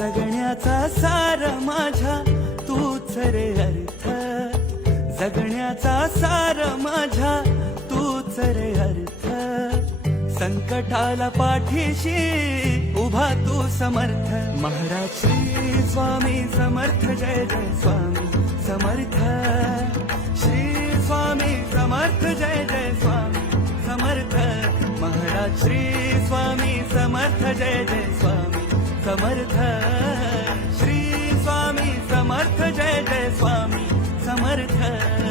जगण्याचा सार माझ्या तूच रे अर्थ, जगण्याचा सार माझ्या तूच रे अर्थ. संकटाला पाठीशी उभा तू समर्थ. महाराज श्री स्वामी समर्थ, जय जय स्वामी समर्थ. श्री स्वामी समर्थ, जय जय स्वामी समर्थ. महाराज श्री स्वामी समर्थ, जय जय स्वामी समर्थ. श्री स्वामी समर्थ, जय जय स्वामी समर्थ.